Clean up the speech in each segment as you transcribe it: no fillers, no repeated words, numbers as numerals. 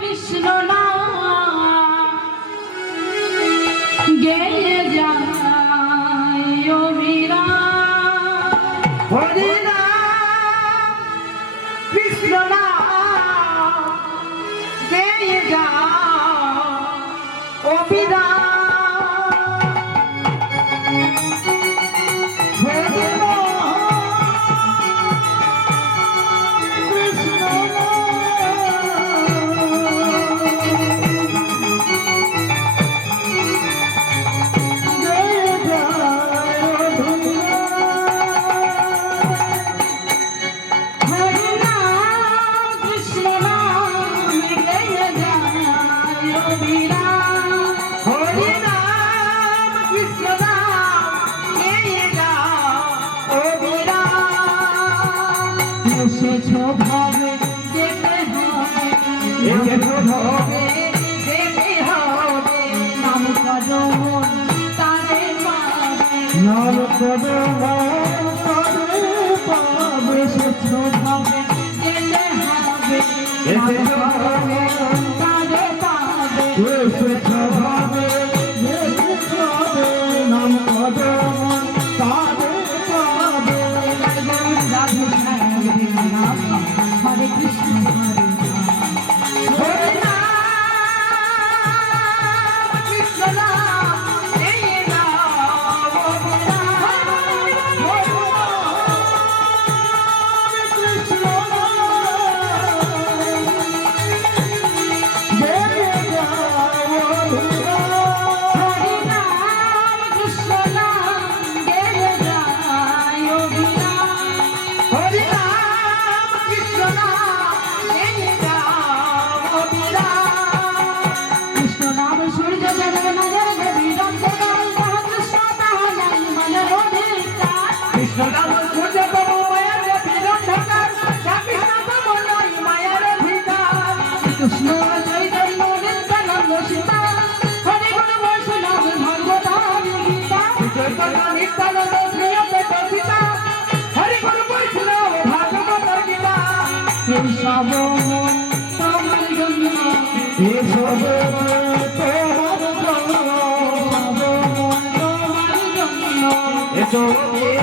কৃষ্ণ নাম গেয়ে যায় অবিরাম। হরি নাম কৃষ্ণ নাম গেয়ে যায় অবিরাম। এসেছো ভাবে যেতে হবে, এসেছো ভাবে যেতে হবে, নাম কদম তারে পাবে, নাম কদম তারে পাবে। এসেছো ভাবে যেতে হবে, এসেছো ভাবে তারে পাবে, এসেছো ভাবে যেতে হবে, নাম কদম তারে পাবে। রাধে শ্যাম হরে কৃষ্ণ হরে হরে নাম কৃষ্ণ নাম এই নাম কৃষ্ণ হরে নাম কৃষ্ণ নাম গেয়ে যায় অবিরাম। হরি নাম কৃষ্ণ নাম এই নাম কৃষ্ণ নাম সূর্য জগৎ নজর গভীরম জগৎ কৃষ্ণ তাহাই মনের অধিকার। কৃষ্ণ নাম সূর্য তব মায়ার বিরোধ ঢাকার, কৃষ্ণ তব নয় মায়ার ভিতর। কৃষ্ণ চৈতন্য নিত্যানন্দ সীতা হরে গুণ বৈষ্ণব ভগবতার গীতা। চৈতন্য নিত্যানন্দ শ্রীয়তে সীতা, হরি গুণ বৈষ্ণব ভাগবত গীতা। এই সব মন তোমার জন্য, এসব তোমার জন্য, সব মন তোমার জন্য। এসব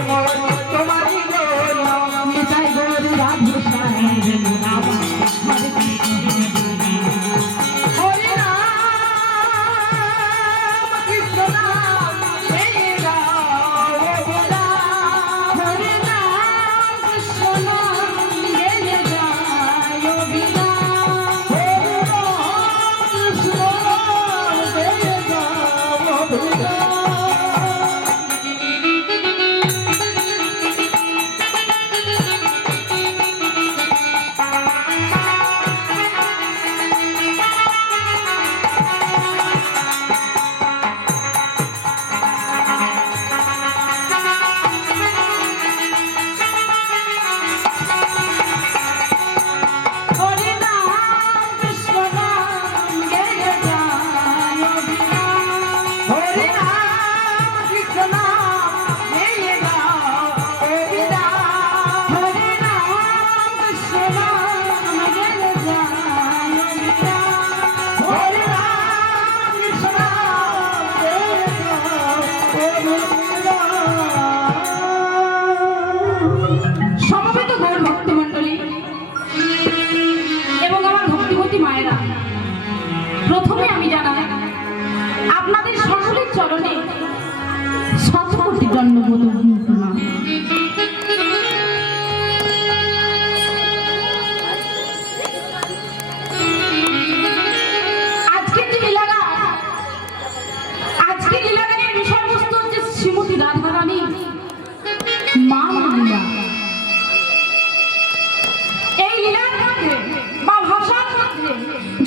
মন তোমারই জন্য। নিতাই গৌর রাধে শ্যাম রাম হরে হরি নাম কৃষ্ণ নাম এই নাম হরে নাম কৃষ্ণ নাম গেয়ে যায় অবিরাম। কৃষ্ণ জয় জয় হরে নাম কৃষ্ণ নাম গেয়ে যায় অবিরাম। হরি নাম কৃষ্ণ নাম এই নাম অবিরাম। হরে নাম কৃষ্ণ নাম গেয়ে যায় অবিরাম। হরি নাম কৃষ্ণ নাম এই নাম অবিরাম। সমবেত গৌর ভক্তমণ্ডলী এবং আমার ভক্তিমতী মায়েরা, প্রথমে আমি জানাই আপনাদের সকলের চরণে শত কোটি দণ্ডবোধ প্রণাম। আজকের যে লীলাগান, আজকের লীলাগানের বিষয়বস্তু হচ্ছে শ্রীমতী রাধারানী মা লীলা। এই লীলার মধ্যে বা ভাষার মধ্যে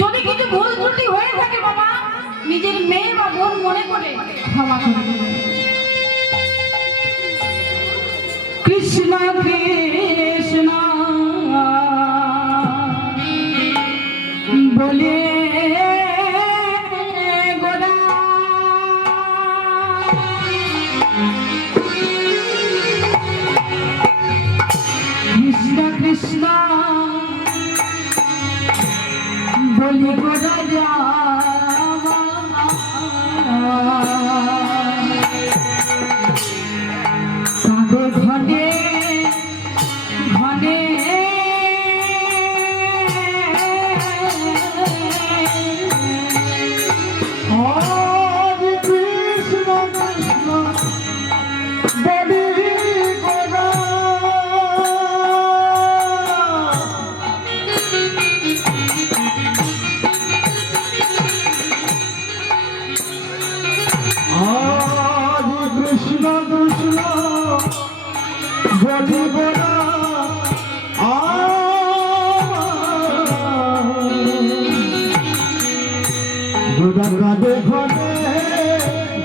যদি কিছু ভুল ত্রুটি হয়ে থাকে বাবা, নিজের মেয়ে বা বোন মনে করে ক্ষমা করে দেবেন। কৃষ্ণ কৃষ্ণ বলে গোরা কৃষ্ণ কৃষ্ণ বলি গো রাজা কাঁদে ঘনে ঘনে হরে কৃষ্ণ কৃষ্ণ বলি গোরা হরে কৃষ্ণ কৃষ্ণ বলি গোরা গোরা কাঁদে ঘনে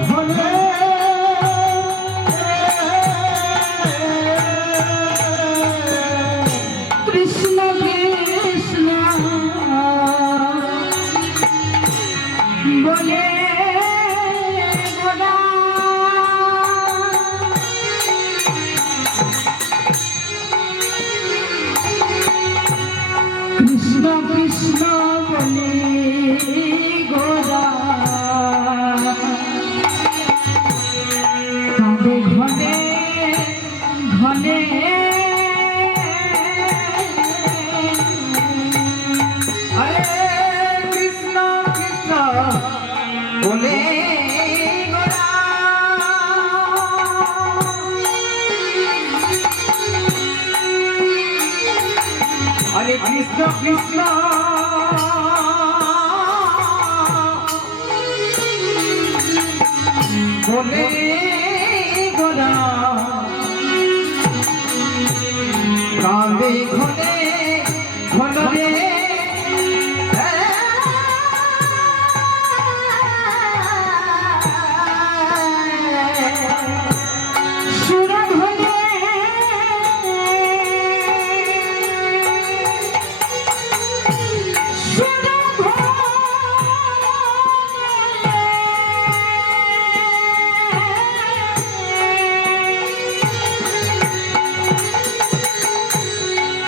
ঘনে কৃষ্ণ কৃষ্ণ বলে গোরা কৃষ্ণ কৃষ্ণ বলে গোরা কাঁদে ঘনে ঘনে হরে কৃষ্ণ কৃষ্ণ বলে গোরা হরে কৃষ্ণ কৃষ্ণ বলে গোরা কাঁদে ঘনে ঘনে সুরধনে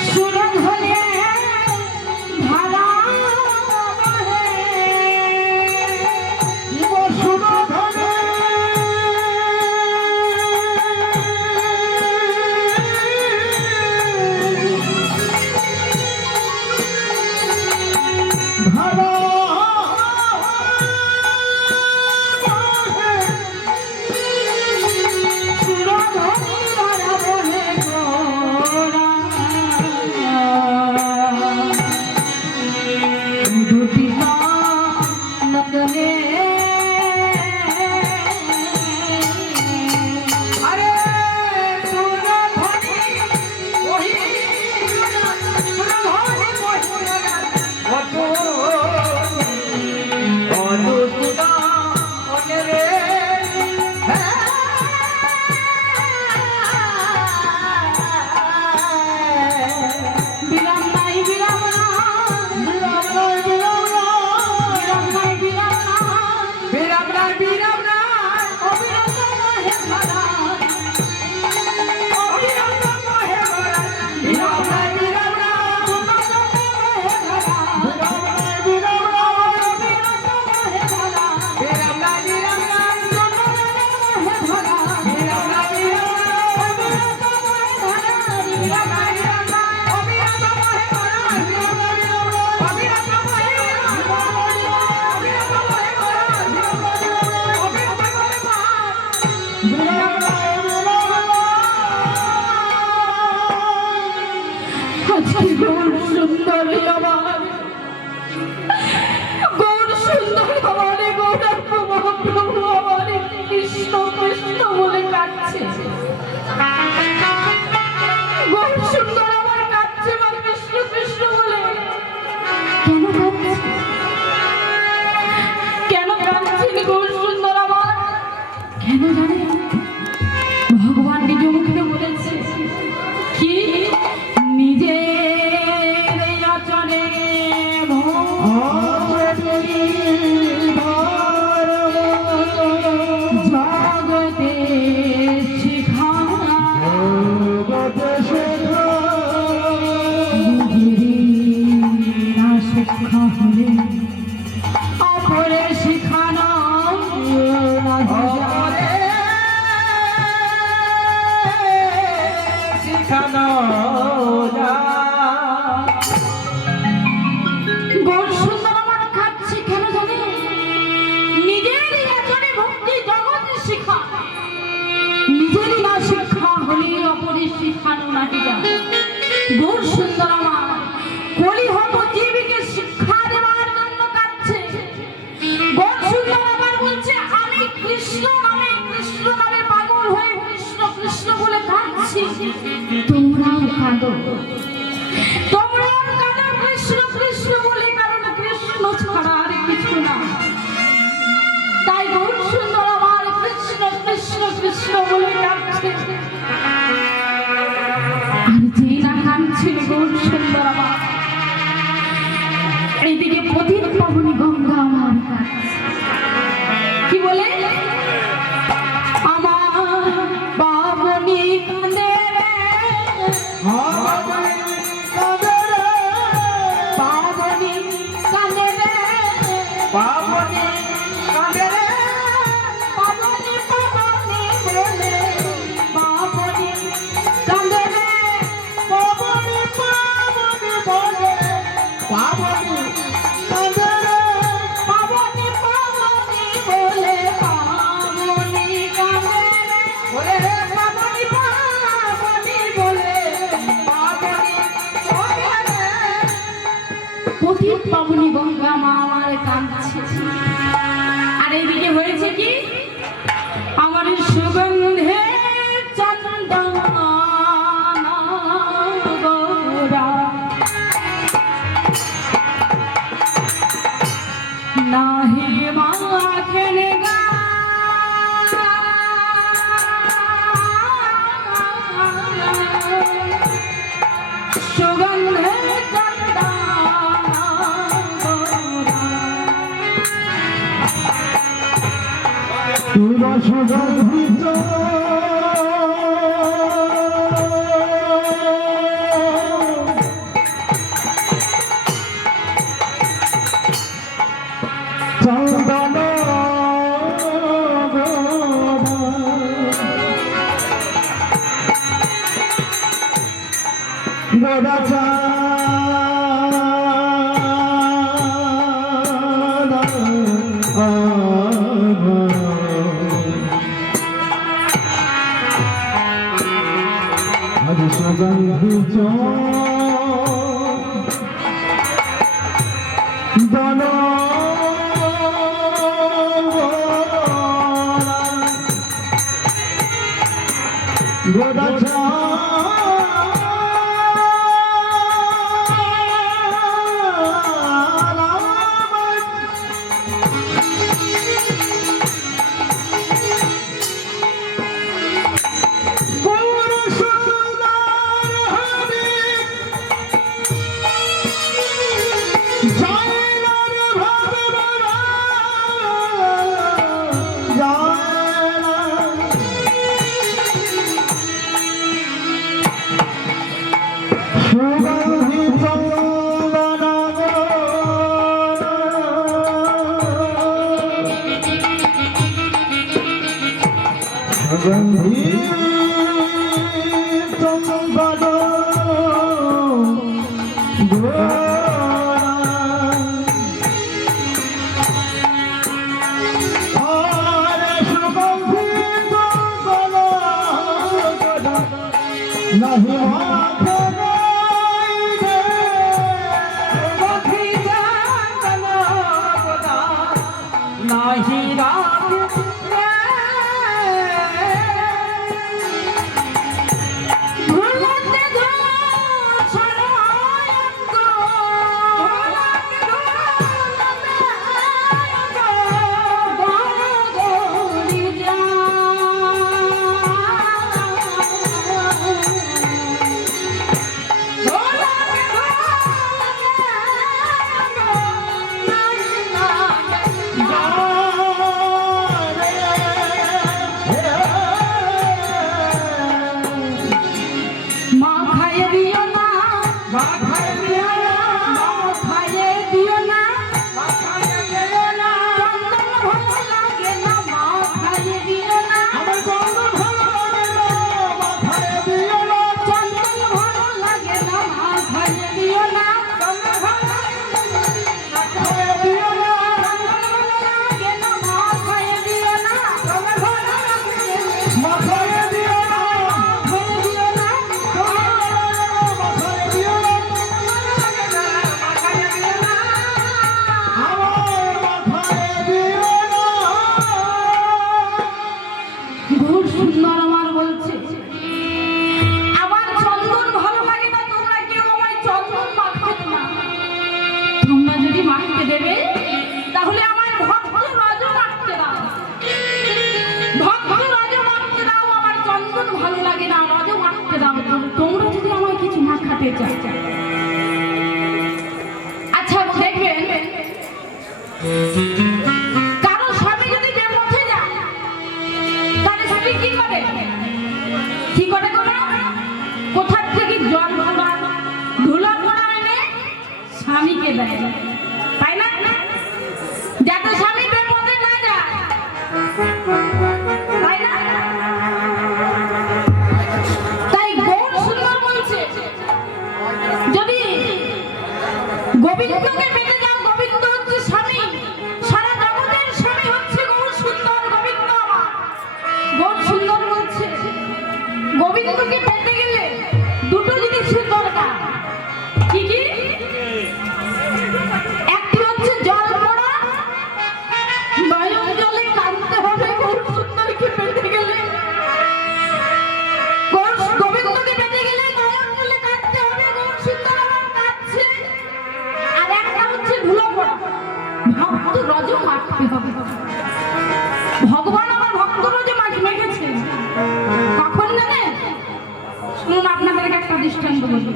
সুরধনে ধারা সুরধনে ধারা সুরধনে ধারা বহে গোরা দুটি নদনে আরে সুরধনি ওহি সুরধনি কত অনুসুদা অনরে বিরাম নাই বিরাম বিরাম নাই বিরাম নাই বিরাম নাই বিরাম নাই বিরাম নাই বিরাম নাই অবিরত হে ধারা অবিরত মহে গোরা বিরাম নাই বিরাম নাই বিরাম নাই বিরাম নাই বিরাম নাই বিরাম নাই বিরাম নাই বিরাম আজকে গৌর সুন্দরী আমার গৌর সুন্দর আমারে গৌরাঙ্গ মহাপ্রভু আমারে কৃষ্ণ কৃষ্ণ বলে কাটছে গৌর সুন্দর আমার কাটছে মা কৃষ্ণ কৃষ্ণ বলে কেন কাটছে কেন কাটছেন গৌর সুন্দর আমার কেন জানে ভগবান নিজ মুখে বলেছে কি নিজের আচরণে জগতে শিখা না শিক্ষা হলে অপরে শিখানো নাহি যায়। শিখানো গৌর সুন্দর আমার খাচ্ছে কেন জানে? নিজেরই আচরণে ভক্তি জগতে শিখা, নিজেরই না শিক্ষা হলে অপরে শিখানো নাহি যায়। গৌর সুন্দর আমার কলিহত জীবকে শিক্ষা দেওয়ার জন্য কাঁদছে। গৌর সুন্দর আমার বলছে আমি কৃষ্ণ নামে পাগল হয়ে কৃষ্ণ কৃষ্ণ বলে কাঁদছি, তোমরাও কাঁদো, তোমরাও কাঁদো কৃষ্ণ কৃষ্ণ বলে, কারণ কৃষ্ণ ছাড়া আর কিছু না। তাই গৌর সুন্দর আমার কৃষ্ণ কৃষ্ণ কৃষ্ণ বলে কাঁদছে। আর যে না কাঁদছিল গৌর সুন্দর আমার, এইদিকে পতিত পাবনী গঙ্গা আমার কাঁদছে। কি বলে? আমার পাবনী কাঁদে রে, পাবনী কাঁদে রে, পাবনী কাঁদে রে, পাবনী পাবনী বলে, পাবনী কাঁদে রে, পাবনী পাবনী বলে, পাবনী কাঁদে রে, পাবনী বলে, পাবনী কাঁদে রে। ওরে পাবনী পাবনী বলে, পাবনী কাঁদে রে। পতিত পাবনী গঙ্গা মা আমার কাঁদছে। আর এইদিকে হয়েছে কি? আমার সুগন্ধে চন্দন গোরা নাহি মাখেনে গা, সুগন্ধে চন্দন গোরা। তুলো সুগন্ধিত চন্দন গোদা সুগন্ধি দন গোদা কারো স্বামী যদি বেপথে যায় তাহলে স্ত্রী কি করে? কি করে কোনো কোথার থেকে জল পোড়া ধুলো পোড়া এনে স্বামীকে দেয়, তাই না? যাতে স্বামী বেপথে না যায়, তাই না? তাই গৌর সুন্দর বলছে, যদি গোবিন্দকে পেতে যাও, গোবিন্দ হচ্ছে স্বামী, সারা জগতের স্বামী হচ্ছে গৌর সুন্দর, গোবিন্দ আমার। গৌর সুন্দর বলছে গোবিন্দকে পেতে গেলে দুটো জিনিসের দরকার। কি কি? একটি হচ্ছে জল পড়া, নয়ন জলে কাঁদতে হবে গৌর সুন্দরকে পেতে গেলে। গোবিন্দকে পেতে গেলে নয়ন জলে কাঁদতে হবে, গৌর সুন্দর আমার কাঁদছে। আর একটা হচ্ছে ধুলো পড়া, ভক্ত রজ মাখতে হবে। ভগবান আমার ভক্ত রজে মেখেছে। কখন জানেন? শুনুন, আপনাদেরকে একটা দৃষ্টান্ত বলি।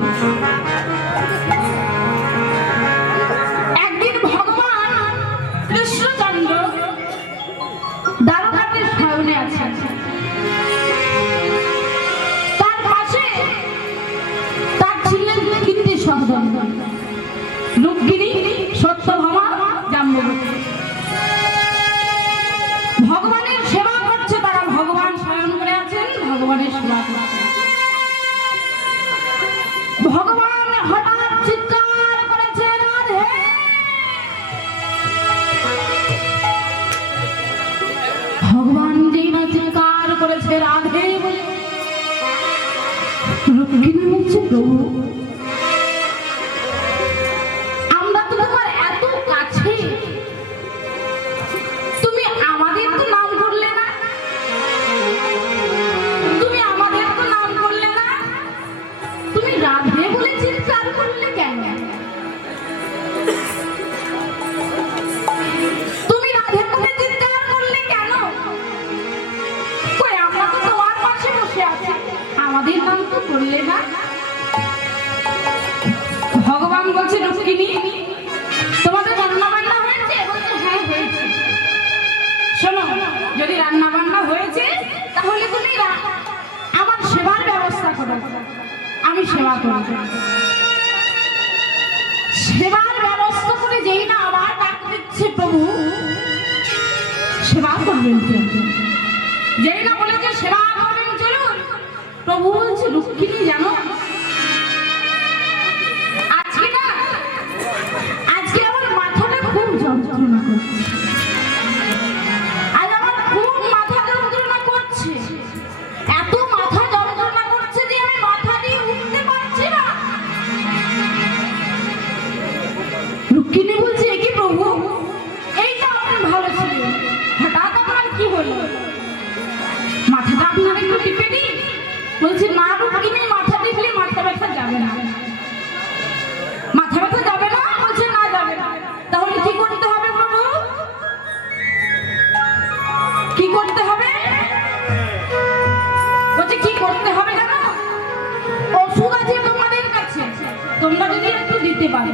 একদিন ভগবান কৃষ্ণচন্দ্র দ্বারকাতে শয়নে আছে। তার পাশে তার ছিলেন তিনটি সহোদর, রুক্মিণী, সত্যভামা, জাম্ববতী। ভগবানের সেবা করছে তারা। ভগবান শয়ন করে আছেন, ভগবানের সেবা করছে। ভগবান হঠাৎ চিৎকার করেছে, রাধে। ভগবান যেই না চিৎকার করেছে রাধে বলে, রুক্মিণী বলছে, প্রভু আমরা তো তোমার এত কাছে, তুমি আমাদের তো নাম করলে না, তুমি আমাদের তো নাম করলে না, তুমি রাধে বলে চিৎকার করলে কেন? তুমি রাধে বলে চিৎকার করলে কেন? কই আমরা তো তোমার পাশে বসে আছি, আমাদের নাম তো করলে না। ভগবান বলছে, রুক্মিণী তোমাদের রান্না বান্না হয়েছে? বলছে, হ্যাঁ হয়েছে। শোনো, যদি রান্না বান্না হয়েছে তাহলে তুমি আমার সেবার ব্যবস্থা করো, আমি সেবা করব। সেবার ব্যবস্থা করে যেই না আবার ডাক দিচ্ছে, প্রভু সেবা করবেন, যেই না বলেছে সেবা করবেন চলুন, প্রভু বলছে, রুক্মিণী জানো আজকে আমার মাথাটা খুব যন্ত্রণা করছে, আজ আমার খুব মাথা যন্ত্রণা করছে, এত মাথা যন্ত্রণা করছে যে আমি মাথা দিয়ে উঠতে পারছি না। রুক্মিণী বলছে, কি প্রভু, এইটা আপনার ভালো ছিল, হঠাৎ আপনার কি হলো? মাথাটা আপনার একটু টিপে দিই। বলছি, না রুক্মিণী, মাথা টিপলে মাথা ব্যথা যাবে না। মাথা ব্যথা যাবে না? বলছে, না যাবে না। তাহলে কি করতে হবে প্রভু? কি করতে হবে? বলছে, কি করতে হবে জানো? ওষুধ আছে তোমাদের কাছে, তোমরা যদি একটু দিতে পারো।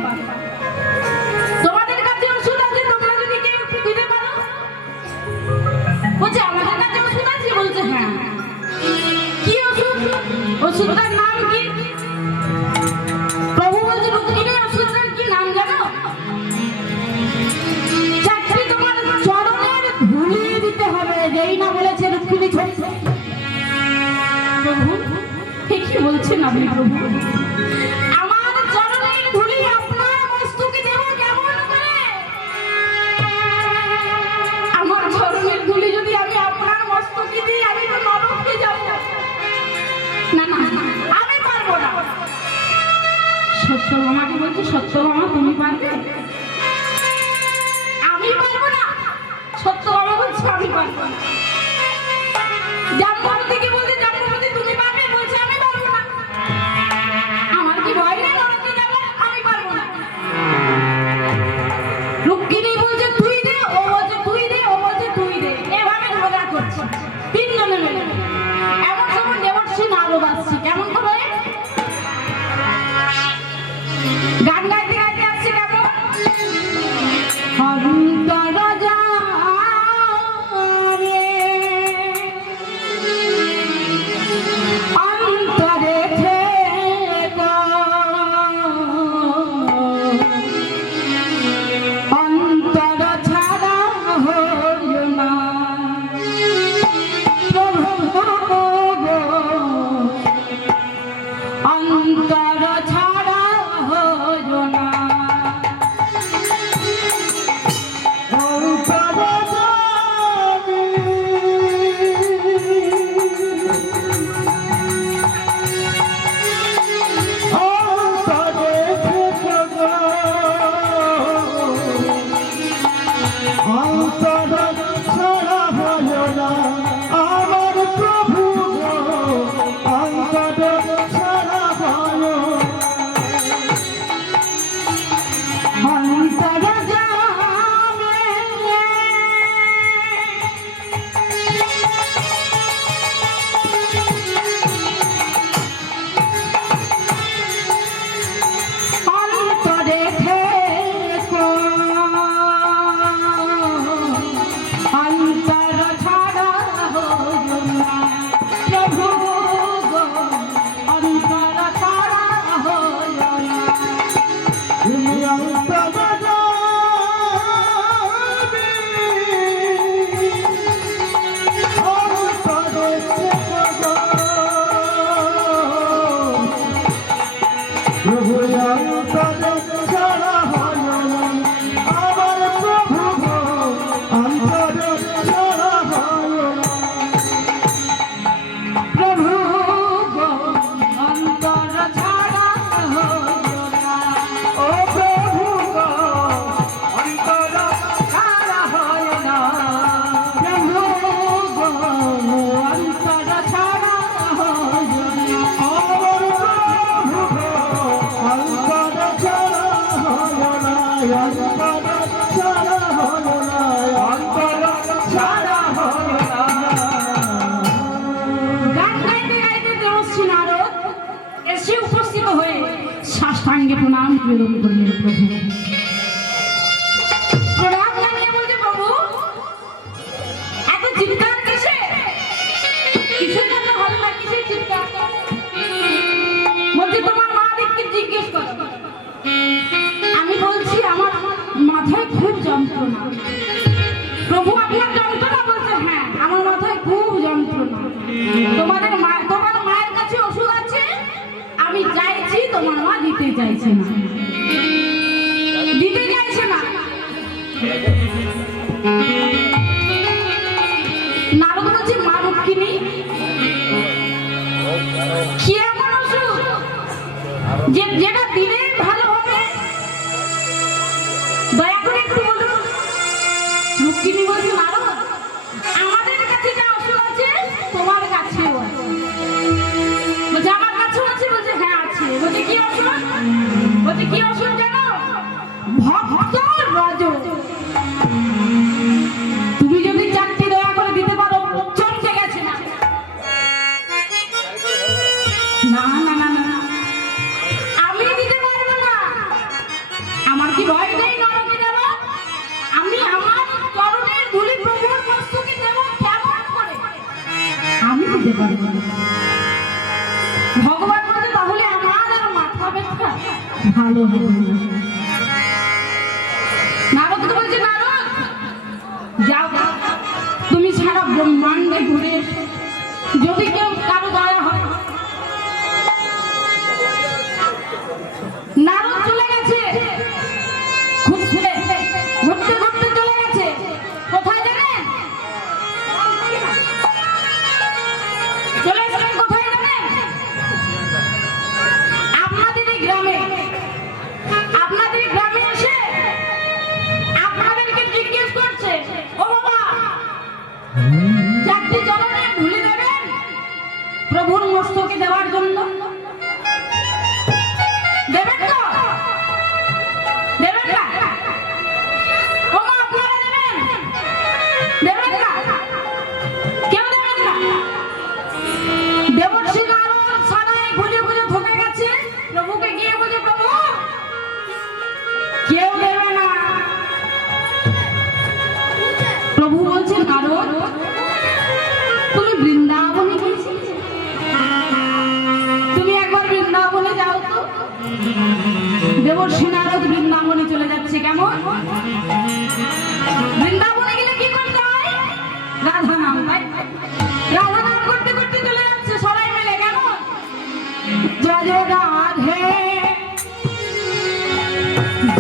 তোমাদের কাছে ওষুধ আছে, তোমরা যদি কেউ একটু দিতে পারো। বলছে, আমাদের কাছে ওষুধ আছে? বলছে, হ্যাঁ। কি ওষুধ? ওষুধটার নাম কি? প্রভু বলছে, রুক্মিণী ওষুধটার কি নাম জানো? চাকরি তোমার চরণের ধুলি দিতে হবে। যেই না বলেছে রুক্মিণী, প্রভু কি বলছেন আপনি? প্রভু আমার চরণের ধুলি আপনার মস্তকে দেব কেমন করে? আমার চরণের ধুলি যদি আমি আপনার মস্তকে দিই, আমি তো নরকে যাব। না না, আমি পারবো না। সত্যভামাকে বলছে, সত্যভামা তুমি পারবে? আমি পারবো না। সত্যভামা বলছে, আমি পারবো না। জাম্ববতীকে বলছে, জাম্ববতী তুমি পারবে? বলছে, আমি পারবো না। আমার কি ভয় নেই নরকে যাব? আমি পারবো না। রুক্মিণী বলছে, তুই দে, ও বলছে তুই দে, ও বলছে তুই দে, এভাবে ঝগড়া করছে তিনজনে মিলে। এমন সময় দেবর্ষী নারদ আসছে। কেমন করে? গান গাইতে গাইতে আসছে। কেমন? ছাড়া হলো না, অন্তর ছাড়া হলো না। গান গাইতে গাইতে দেবশ্রী নারদ এসে উপস্থিত হয়ে সাষ্টাঙ্গে প্রণাম নিবেদন করলেন প্রভু। প্রণাম জানিয়ে বলছে, প্রভু এত চিৎকার কিসে? কিসের জন্য হবে না, কিসের চিৎকার? বলছে তোমার মা দেখতে জিজ্ঞেস করো। আমি বলছি আমার মাথায় খুব যন্ত্রণা। প্রভু আপনার যন্ত্রণা? বলছে হ্যাঁ, আমার মাথায় খুব যন্ত্রণা। তোমার মায়ের কাছে ওষুধ আছে? আমি চাইছি, তোমার মা দিতে চাইছে না, দিতে চাইছে না। নারদ বলছে, মা রক্ষিণী কি এমন ওষুধ যেটা দিলে ভালো হবে? দয়া করে একটু বলুন। রক্ষিণী বলছে, নারদ আমাদের কাছে যা ওষুধ আছে তোমার কাছেও আছে। বলছে আমার কাছেও আছে? বলছে হ্যাঁ আছে। বলছে কি ওষুধ? বলছে কি ওষুধ জানো? ভক্ত রজ। তুমি যদি চারটি দয়া করে দিতে পারো, চমকে গেছে না। না না না না, আমি দিতে পারবো না। আমার কি ভয় নেই নরকে দেব? আমি আমার চরণের ধুলি প্রভুর মস্তকে দেব কেমন করে? আমি দিতে পারবো না। ভগবান বলে তাহলে আমার আর মাথা ব্যথা ভালো হবে না। নারদকে বলছে, নারদ যাও, তুমি সারা ব্রহ্মাণ্ডে ঘুরে এসো, যদি কেউ কারো দয়া হয়। নারদ চলে গেছে, ঘুরতে ঘুরতে ঘুরতে চলে গেছে। কোথায় জানেন? চলে এসেছেন কোথায় জানেন? আপনাদেরই গ্রামে। আপনাদের গ্রামে এসে আপনাদেরকে জিজ্ঞেস করছে, ও বাবা চারটি চরণে ধুলি দেবেন প্রভুর মস্তকে দেওয়ার জন্য? দেবেন তো? দেবেন না? ও মা আপনারা দেবেন? দেবেন না? কেউ দেবেন না? দেবর্ষি নারদ সানায় খুঁজে খুঁজে থকে গেছে। প্রভুকে গিয়ে বলছে, প্রভু কেউ দেবে না। প্রভু বলছেন, নারদ তুমি বৃন্দাবনে গিয়েছিলে? তুমি একবার বৃন্দাবনে যাও তো। দেবর্ষি নারদ বৃন্দাবনে চলে যাচ্ছে। কেমন? বৃন্দাবনে গেলে কি করতে হয়? রাধা নাম, তাই? রাধা নাম করতে করতে চলে যাচ্ছে সবাই মিলে। কেমন? জয় রাধে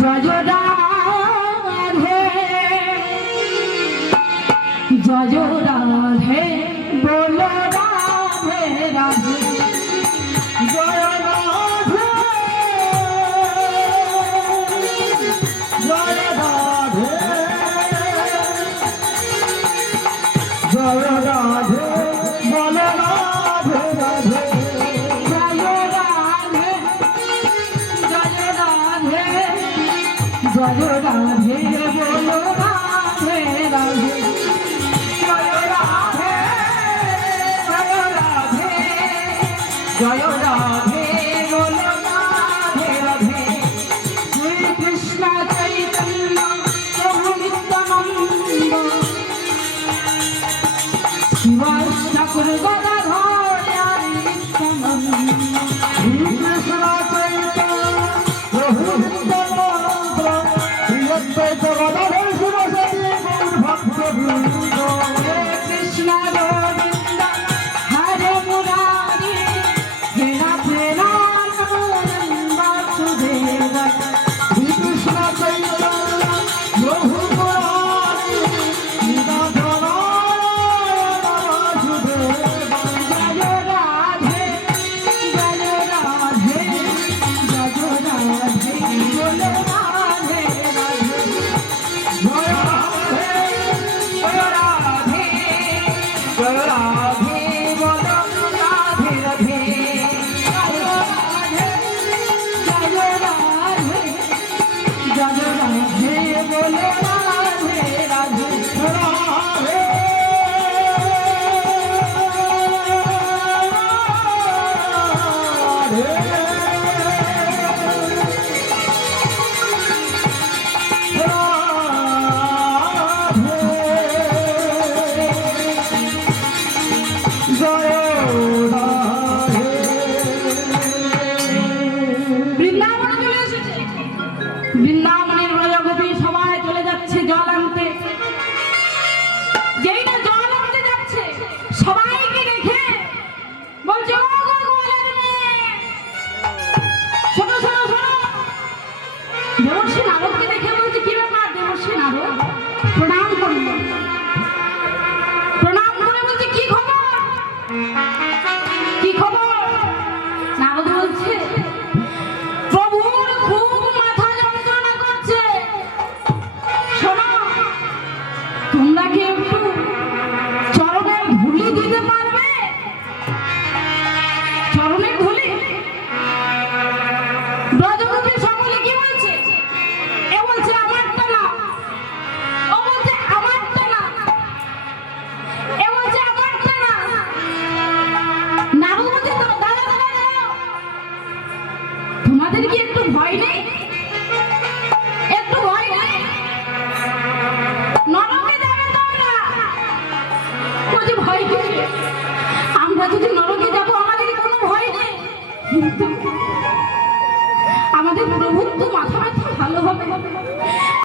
জয় রাধে জয় রাধে বলো রাধে রাধে জয় রাধে জয় রাধে জয় রাধে বল রাধে রাধে জয় রাধে জয় রাধে জয় রাধে বলো রাধে রাধে জয় রাধে জয় রাধে জয় রাধে বল রাধে রাধে শ্রীকৃষ্ণ চৈতন্য প্রভু নিত্যানন্দ শিবাশাকুর গদাধর নিত্যানন্দ কৃষ্ণ চৈতন্য প্রভু নিত্যানন্দ শ্রী অদ্বৈত প্রণাম করুন।